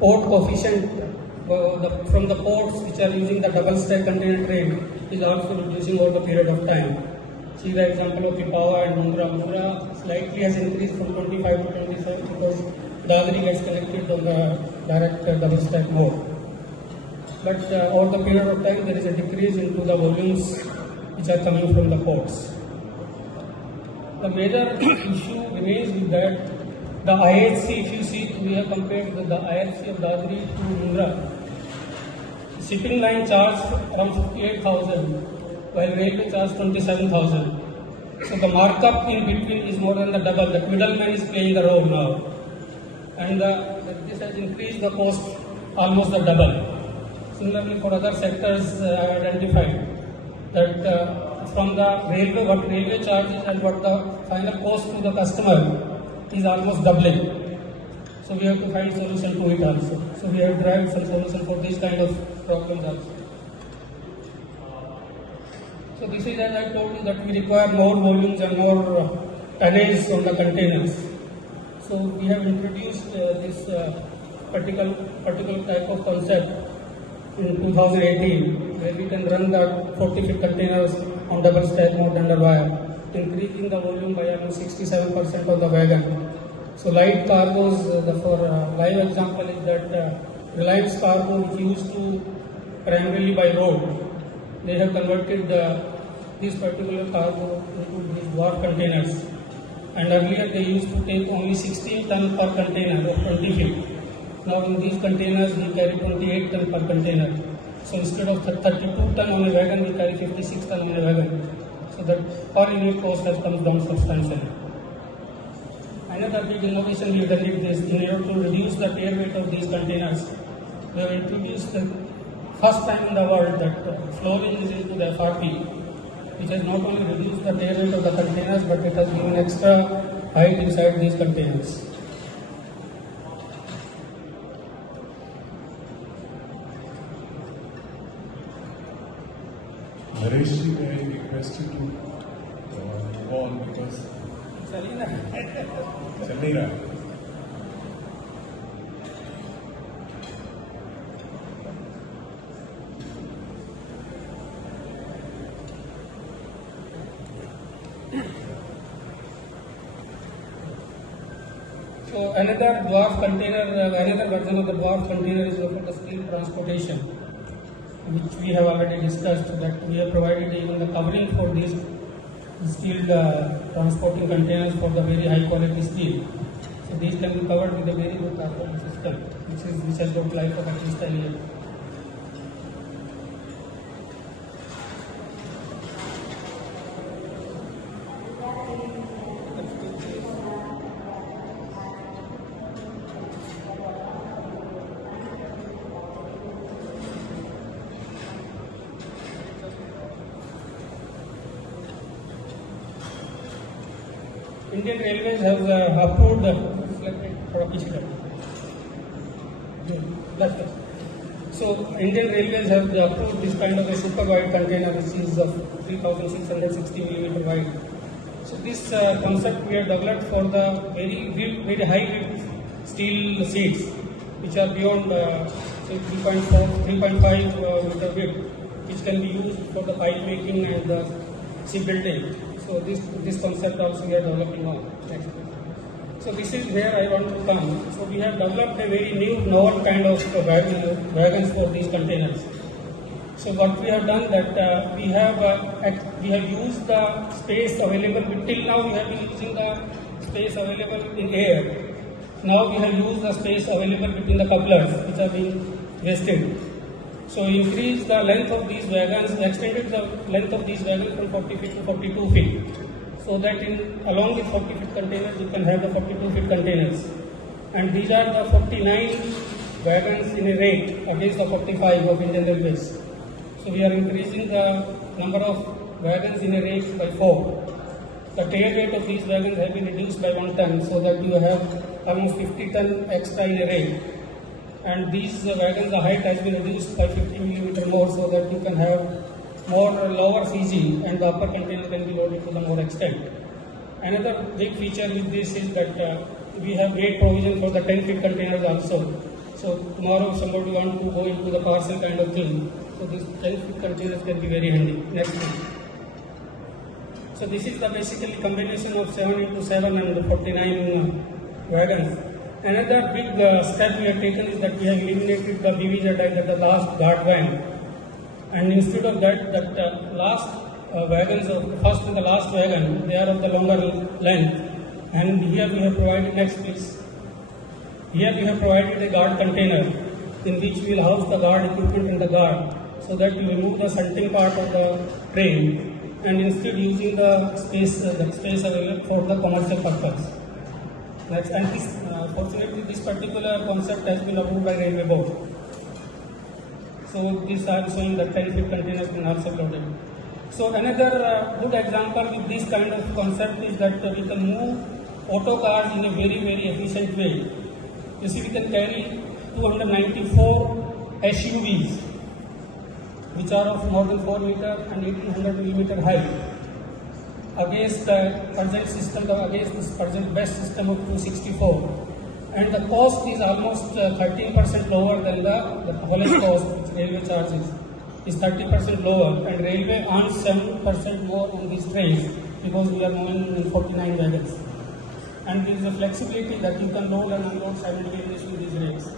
port coefficient from the ports which are using the double stack container train is also reducing over the period of time. See the example of Pipavav and Mundra. Mundra slightly has increased from 25 to 27 because Dadri gets connected on the direct double stack mode. But over the period of time there is a decrease into the volumes which are coming from the ports. The major issue remains with that the IHC, if you see, we have compared the IHC of Dadri to Mundra. Shipping line charged around 58,000 while railway charged 27,000. So the markup in between is more than the double. The middleman is playing the role now. And this has increased the cost almost the double. Similarly, for other sectors, I have identified that from the railway, what railway charges and what the final cost to the customer is almost doubling. So we have to find solution to it also. So we have derived some solution for this kind of problems also. So this is, as I told you, that we require more volumes and more tonnage on the containers. So we have introduced this particular type of concept in 2018, where we can run the 40-feet containers on double stack mode under wire, increasing the volume by around 67% on the wagon. So light cargoes, for live example is that Reliance Cargo, which used to primarily by road, they have converted this particular cargo into these dwarf containers. And earlier they used to take only 16 ton per container of 20 feet. Now in these containers we carry 28 ton per container. So instead of 32 ton on a wagon, we carry 56 ton on a wagon. So that per unit cost has come down substantially. Another big innovation we have done is this: in order to reduce the tear weight of these containers, we have introduced the first time in the world that flooring is into the FRP, which has not only reduced the tear weight of the containers, but it has given extra height inside these containers. Hareshji, may I request you to move on because चल नहीं रहा. So another dwarf container, another version of the dwarf container is for the steel transportation, which we have already discussed, that we have provided even the covering for these steel transporting containers for the very high quality steel. So these can be covered with a very good carbon system, which has got life of at least a year. Indian Railways has approved So Indian Railways have approved this kind of a super wide container, which is 3660 millimeter wide. So this concept we have developed for the very high width steel seats, which are beyond say 3.5 meter width, which can be used for the pipe making and the shipbuilding. So this concept also we are developing now. Next. So this is where I want to come. So we have developed a very new novel kind of wagons for these containers. So what we have done that we have used the space available. Till now we have been using the space available in air. Now we have used the space available between the couplers, which are being wasted. So increase the length of these wagons, extended the length of these wagons from 40 feet to 42 feet. So that along with 40 feet containers, you can have the 42 feet containers. And these are the 49 wagons in a rate against the 45 of Indian Railways. So we are increasing the number of wagons in a rate by 4. The tail weight of these wagons have been reduced by 1 ton, so that you have almost 50 ton extra in a rate. And these wagons, the height has been reduced by 50 millimeter more, so that you can have more lower CG and the upper container can be loaded to the more extent. Another big feature with this is that we have made provision for the 10 feet containers also. So tomorrow somebody want to go into the parcel kind of thing. So these 10 feet containers can be very handy. Next one. So this is the basically combination of 7 into 7 and 49 wagons. Another big step we have taken is that we have eliminated the BVZ type at the last guard van. And instead of that, last wagons of first and the last wagon, they are of the longer length. And here we have provided, next please. Here we have provided a guard container in which we will house the guard equipment and the guard, so that we remove the shunting part of the train and instead using the space available for the commercial purpose. Next, and this, fortunately this particular concept has been approved by Railway Board. So this I am showing that 10 feet containers can also loaded. So another good example with this kind of concept is that we can move auto cars in a very efficient way. You see, we can carry 294 SUVs, which are of more than 4 meter and 1800 millimeter height, against the present system, against this present best system of 264. And the cost is almost 13% lower than the haulage cost, which railway charges is 30% lower, and railway earns 7% more on these trains because we are moving in 49 wagons. And there is a flexibility that you can load and unload simultaneously these rails.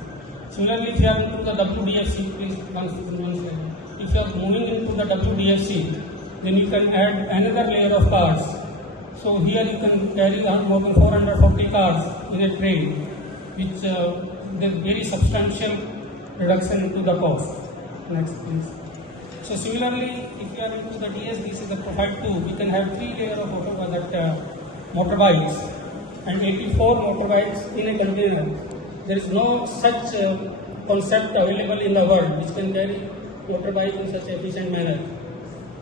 Similarly, if you are into the WDFC, please once if you are moving into the WDFC, then you can add another layer of cars. So here you can carry more than 440 cars in a train, which there is very substantial reduction into the cost. Next, please. So similarly, if you are into the DSDC, the Profile 2, we can have 3 layers of motorbikes and 84 motorbikes in a container. There is no such concept available in the world which can carry motorbike in such efficient manner.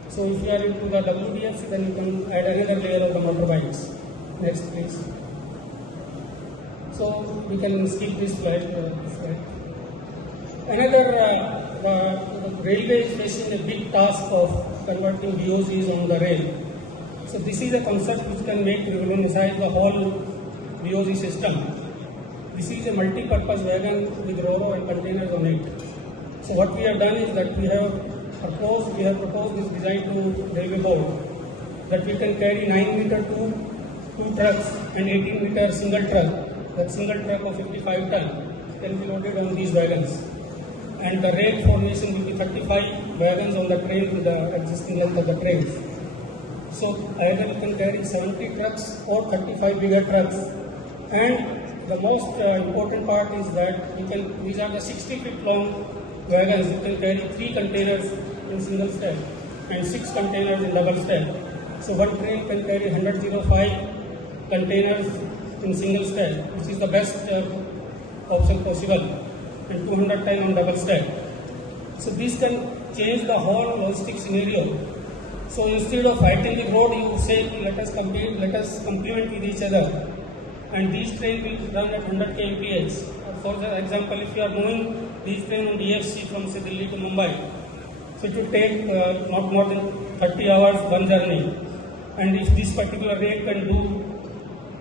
So if you are into the WDFC, then you can add another layer of the motorbikes. Next, please. So we can skip this slide. Another railway is facing a big task of converting BOCs on the rail. So this is a concept which can make revolutionize the whole BOC system. This is a multi-purpose wagon with ro-ro and containers on it. So what we have done is that we have proposed this design to Railway Board, that we can carry 9 meter two trucks and 18 meter single truck. That single truck of 55 ton can be loaded on these wagons. And the rail formation will be 35 wagons on the train with the existing length of the trains. So either you can carry 70 trucks or 35 bigger trucks. And the most important part is that these are the 60 feet long wagons. You can carry 3 containers in single step and 6 containers in double step. So one train can carry 105 containers in single step, which is the best option possible, and 210 on double step. So this can change the whole logistic scenario. So instead of fighting the road, you say let us complement with each other. And these trains will run at 100 kmph. For example, if you are moving these trains on DFC from say Delhi to Mumbai, so it will take not more than 30 hours one journey. And if this particular rail can do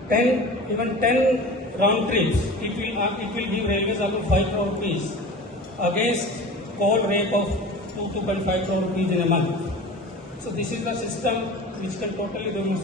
10 round trips, it will give railways up to 5 crore rupees against coal rate of 2.5 crore rupees in a month. So this is the system which can totally